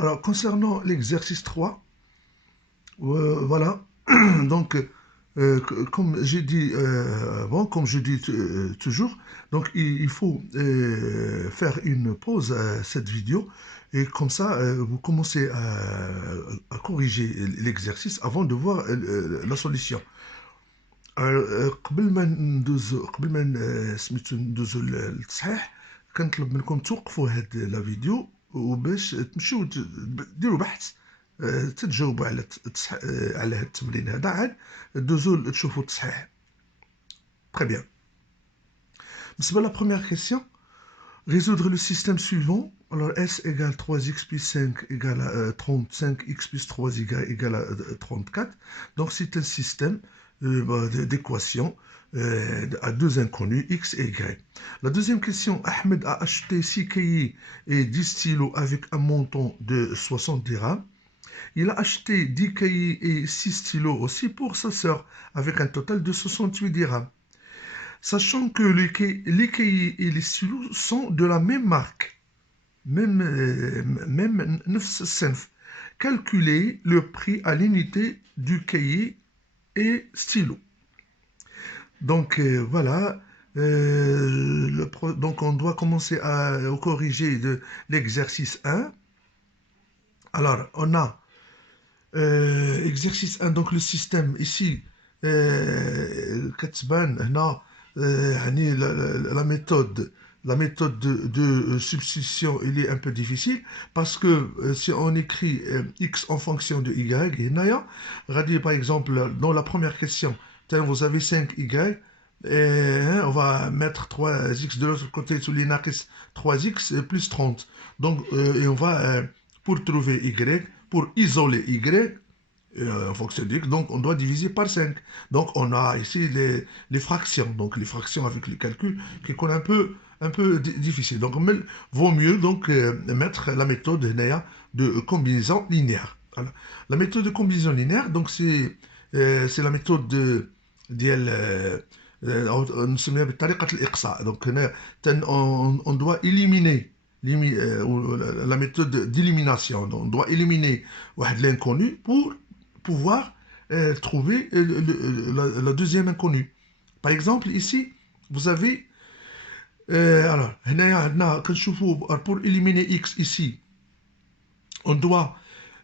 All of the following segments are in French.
Alors, concernant l'exercice 3, voilà, donc, comme j'ai dit, bon, comme je dis toujours, donc il faut faire une pause à cette vidéo et comme ça, vous commencez à corriger l'exercice avant de voir la solution. قبل ما سميتو ندوزو للتصحيح كنطلب منكم توقفوا هاد لا فيديو وباش تمشيو ديروا بحث تتجاوبوا على على هاد التمرين هذا عاد دوزو تشوفوا التصحيح. Très bien. بالنسبة la première question, résoudre le système suivant. Alors S égale 3x plus 5 égale à 35x plus 3y égale à 34. Donc c'est un système d'équations à deux inconnus, x et y. La deuxième question, Ahmed a acheté 6 cahiers et 10 stylos avec un montant de 70 dirhams. Il a acheté 10 cahiers et 6 stylos aussi pour sa sœur avec un total de 68 dirhams. Sachant que les cahiers et les stylos sont de la même marque, même 9 cents. Calculez le prix à l'unité du cahier et stylo. Donc voilà, donc on doit commencer à corriger de l'exercice 1. Alors on a exercice 1, donc le système ici, كتبان هنا يعني la méthode de substitution il est un peu difficile parce que si on écrit x en fonction de y, هنايا غادي par exemple dans la première question, vous avez 5y et on va mettre 3x de l'autre côté sous les naqis 3x plus 30. Donc et on va pour trouver y, pour isoler y, en fonction de x, donc on doit diviser par 5. Donc on a ici les fractions, donc les fractions avec les calculs qui sont un peu difficiles. Donc il vaut mieux donc mettre la méthode de combinaison linéaire. Alors, la méthode de combinaison linéaire, donc c'est la méthode de نسميها بطريقة الإقصاء. Donc on doit éliminer la méthode d'élimination. On doit éliminer l'inconnu pour pouvoir trouver la deuxième inconnue. Par exemple, ici, vous avez alors, pour éliminer x ici, on doit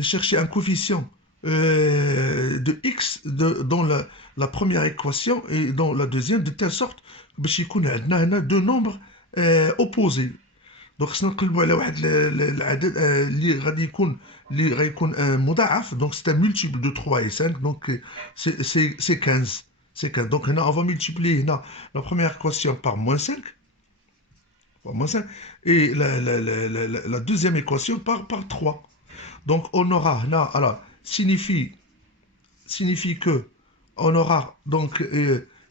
chercher un coefficient de x dans la première équation et dans la deuxième, de telle sorte que deux nombres opposés. Donc خصنا نقلبوا على واحد العدد اللي غادي يكون مضاعف. Donc c'est un multiple de 3 et 5, donc c'est 15. C'est 15. Donc هنا on va multiplier هنا la première équation par moins 5 et la deuxième équation par 3. Donc on aura là, alors signifie que on aura donc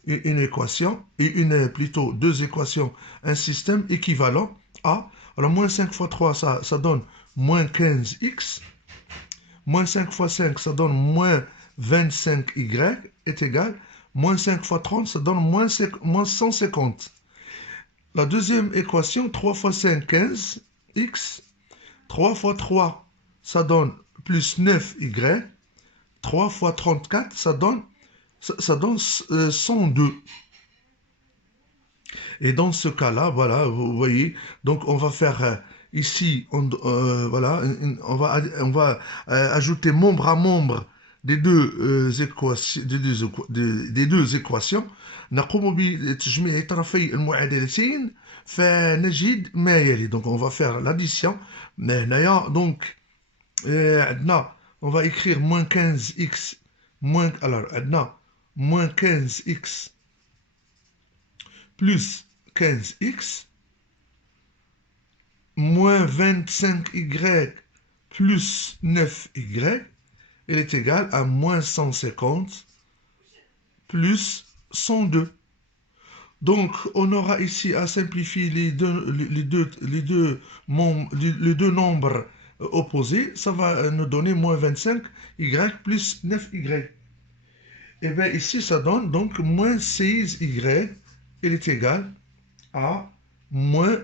une équation et plutôt deux équations, un système équivalent à, alors moins 5 fois 3 ça donne moins 15x, moins 5 fois 5 ça donne moins 25y est égal, moins 5 fois 30 ça donne moins 150. La deuxième équation, 3 fois 5, 15, x. 3 fois 3, ça donne plus 9y. 3 fois 34, ça donne 102. Et dans ce cas-là, voilà, vous voyez, donc on va faire ici, voilà, on va ajouter membre à membre des deux équations. نقوم بتجميع طرفي المعادلتين فنجد ما يلي. Donc on va faire l'addition. Donc on va écrire moins 15x alors moins 15x plus 15x moins 25y plus 9y, elle est égale à moins 150 plus 102. Donc, on aura ici à simplifier les deux nombres opposés. Ça va nous donner moins 25y plus 9y. Et bien ici, ça donne donc moins 16y. Elle est égale à moins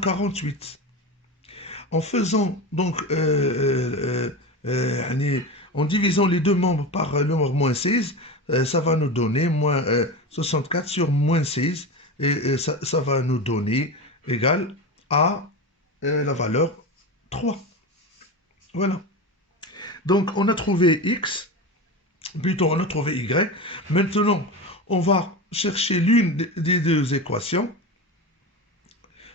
48. En faisant donc en divisant les deux membres par le nombre moins 16, ça va nous donner moins 64 sur moins 16 et ça va nous donner égal à la valeur 3. Voilà. Donc on a trouvé x, plutôt on a trouvé y. Maintenant, on va chercher l'une des deux équations.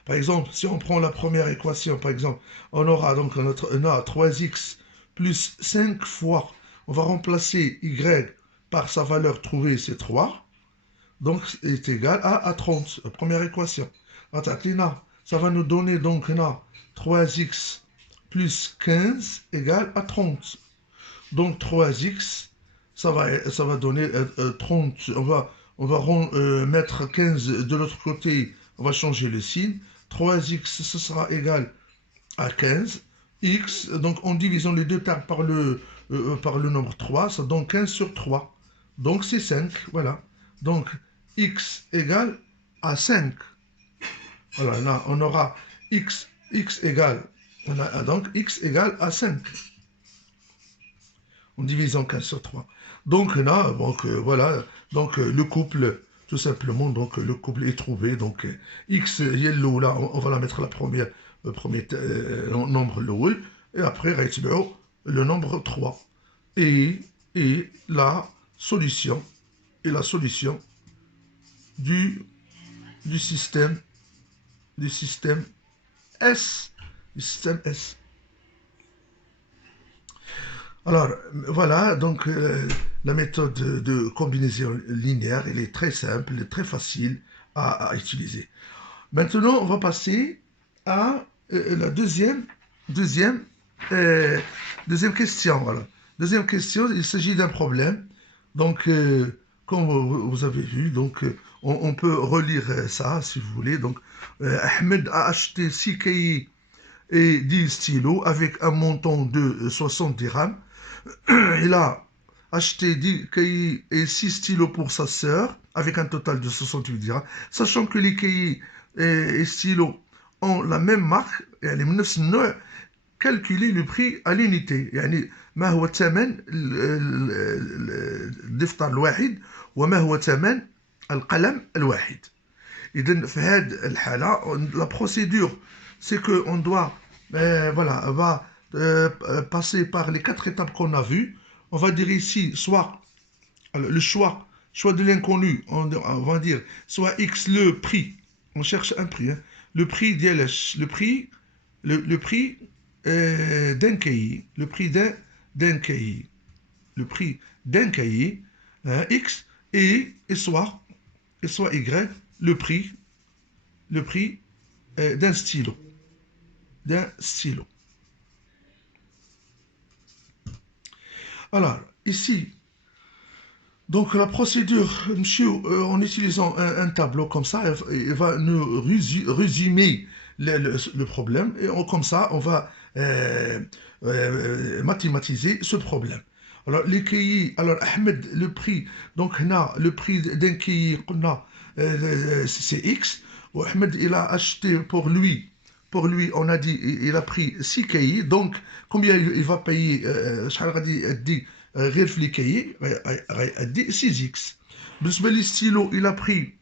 Par exemple, si on prend la première équation, par exemple, on aura donc on a 3x plus 5 fois, on va remplacer y par sa valeur trouvée, c'est 3, donc est égal à 30, la première équation. Ça va nous donner donc 3x plus 15 égale à 30. Donc 3x, ça va donner 30, on va mettre 15 de l'autre côté, on va changer le signe. 3x, ce sera égal à 15. X, donc en divisant les deux termes par le nombre 3, ça donne 15 sur 3. Donc c'est 5, voilà. Donc x égale à 5. Voilà, là, on aura x égale, donc x égale à 5. En divisant 15 sur 3. Donc là, voilà, donc le couple, tout simplement, donc le couple est trouvé. Donc x yellow, là, on va la mettre le premier nombre low, et après, le nombre 3. Et, la solution, du, du système, du système S. Du système S. Alors, voilà, donc la méthode de combinaison linéaire, elle est très simple, elle est très facile à utiliser. Maintenant, on va passer à la deuxième, euh, deuxième question. Voilà. Deuxième question, il s'agit d'un problème. Donc, comme vous avez vu, donc, on peut relire ça si vous voulez. Donc, Ahmed a acheté 6 cahiers et 10 stylos avec un montant de 60 dirhams. Il a acheté 10 cahiers et 6 stylos pour sa sœur, avec un total de 68 dirhams, sachant que les cahiers et stylos ont la même marque, يعني من نفس النوع. calculer le prix à l'unité. يعني ما هو ثمن الدفتر الواحد وما هو ثمن القلم الواحد. إذن في هذه الحالة la procédure c'est que on doit voilà, va passer par les 4 étapes qu'on a vues. On va dire ici soit le choix de l'inconnu, on va dire soit x le prix, on cherche un prix, hein, le prix d'ILH, le prix d'un cahier, le prix d'un cahier, le prix d'un cahier, hein, x, et soit y, le prix d'un stylo, Alors, ici, donc la procédure, en utilisant un tableau comme ça, il va nous résumer le problème, et comme ça, on va mathématiser ce problème. Alors, les cahiers, alors Ahmed, le prix, donc le prix d'un cahier, c'est X, ou Ahmed, il a acheté pour lui, on a dit, il a pris 6 cahiers, donc combien il va payer, غير في لي كايي غيأدي 6x. بالنسبه لي ستيلو الى بري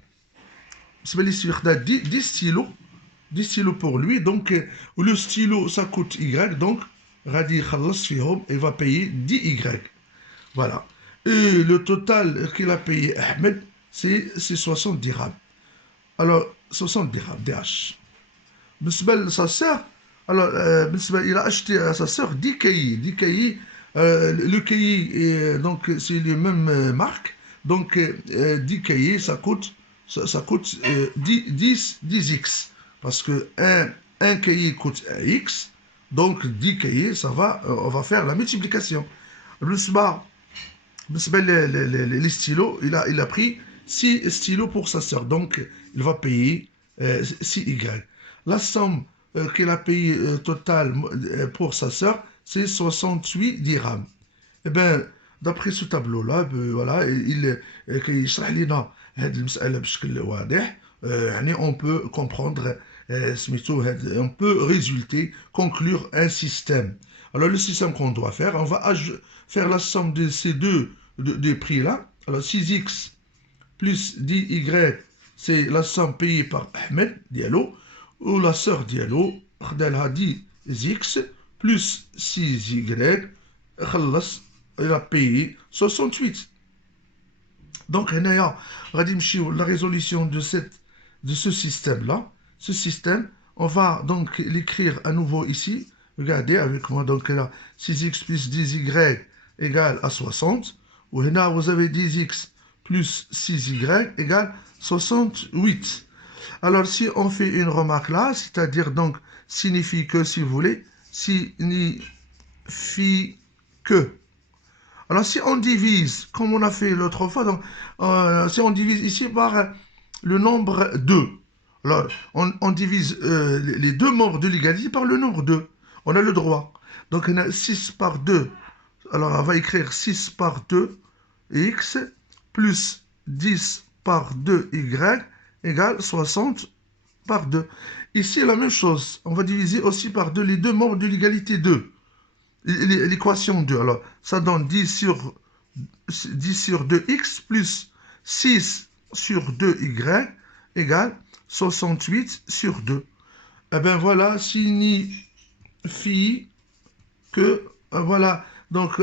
بالنسبه لي ستيلو خدا 10 ستيلو 10 ستيلو بور لوي دونك ولو ستيلو سا كوت y دونك غادي يخلص فيهم il va payer 10y. Voilà. Et le total qu'il a payé Ahmed c'est 60 dirhams. Alors 60 dirhams DH. بالنسبه لسا سœur, alors بالنسبه il a acheté à sa sœur 10 cahiers. Le cahier, donc c'est les mêmes marques. Donc 10 cahiers, ça coûte 10x. Parce que un cahier coûte x. Donc 10 cahiers, on va faire la multiplication. Les stylos, il a pris 6 stylos pour sa sœur. Donc il va payer 6y. La somme qu'il a payé total pour sa sœur, c'est 68 dirhams. Eh bien, d'après ce tableau-là, voilà, كيشرح لنا هذه المسألة بشكل واضح. يعني on peut comprendre on peut résulter, conclure un système. Alors le système qu'on doit faire, on va faire la somme de ces des prix-là. Alors 6x plus 10y, c'est la somme payée par Ahmed Diallo, ou la sœur Diallo, elle a 10x plus 6y, elle a payé 68. Donc, la résolution de ce système-là, ce système, on va donc l'écrire à nouveau ici. Regardez avec moi, donc là, 6x plus 10y égale à 60. Ou là, vous avez 10x plus 6y égale 68. Alors, si on fait une remarque là, c'est-à-dire donc, signifie que, si vous voulez, signifie que. Alors, si on divise, comme on a fait l'autre fois, donc, si on divise ici par le nombre 2, alors, on divise les deux membres de l'égalité par le nombre 2. On a le droit. Donc, on a 6 par 2. Alors, on va écrire 6 par 2, x, plus 10 par 2, y, égale 60 par 2. Ici, la même chose. On va diviser aussi par 2 les deux membres de l'égalité 2. L'équation 2. Alors, ça donne 10 sur 2x plus 6 sur 2y égale 68 sur 2. Eh bien, voilà, signifie que, voilà, donc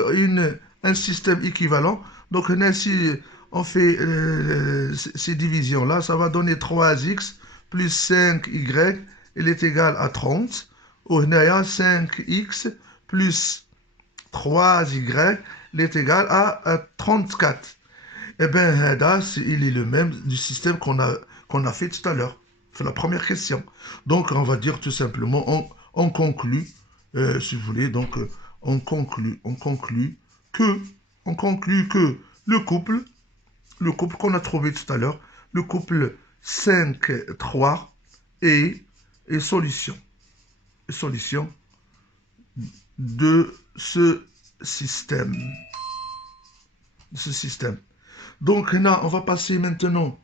un système équivalent. Donc, ainsi, on fait ces divisions-là. Ça va donner 3x plus 5y, il est égal à 30. Au 5x plus 3y, il est égal à 34. Eh bien, il est le même du système qu'on a fait tout à l'heure. C'est la première question. Donc, on va dire tout simplement, on conclut, si vous voulez, donc on conclut que, le couple qu'on a trouvé tout à l'heure, le couple 5-3 est solution de ce système. Donc là, on va passer maintenant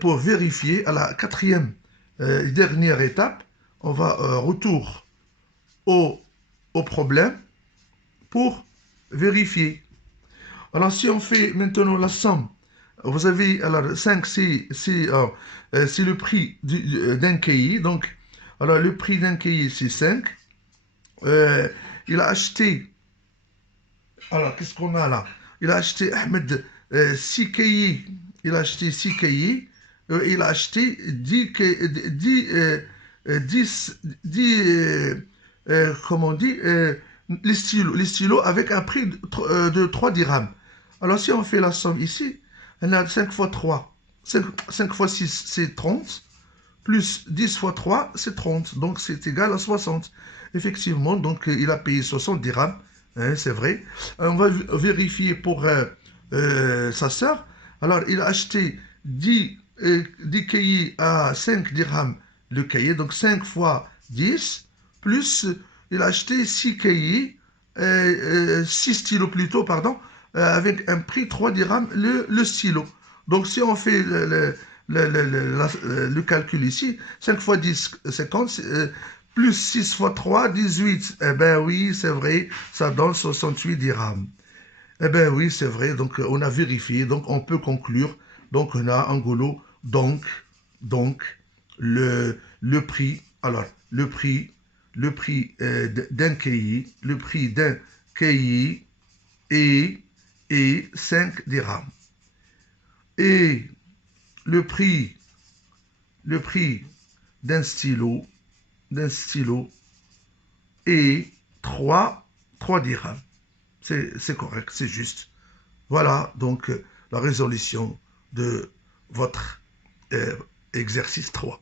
pour vérifier à la quatrième dernière étape. On va retour au problème pour vérifier. Alors si on fait maintenant la somme, vous avez alors 5, c'est le prix d'un cahier. Donc, alors le prix d'un cahier c'est 5. Il a acheté, alors qu'est-ce qu'on a là? Il a acheté Ahmed 6 cahiers. Il a acheté 6 cahiers. Il a acheté 10 comment on dit, les stylos avec un prix de 3 dirhams. Alors si on fait la somme ici, on a 5 fois 3. 5 fois 6, c'est 30. Plus 10 fois 3, c'est 30. Donc c'est égal à 60. Effectivement, donc il a payé 60 dirhams. Hein, c'est vrai. On va vérifier pour sa sœur. Alors, il a acheté 10 cahiers à 5 dirhams le cahier. Donc 5 fois 10. Plus, il a acheté 6 cahiers, 6 stylos plutôt, pardon, avec un prix 3 dirhams le stylo. Donc si on fait le calcul ici, 5 fois 10, 50, plus 6 fois 3, 18. Eh bien oui, c'est vrai, ça donne 68 dirhams. Eh bien oui, c'est vrai, donc on a vérifié, donc on peut conclure. Donc on a en gros, donc le prix, alors le prix d'un cahier, est 5 dirhams. Et le prix d'un stylo est 3 dirhams. C'est correct, c'est juste. Voilà donc la résolution de votre exercice 3.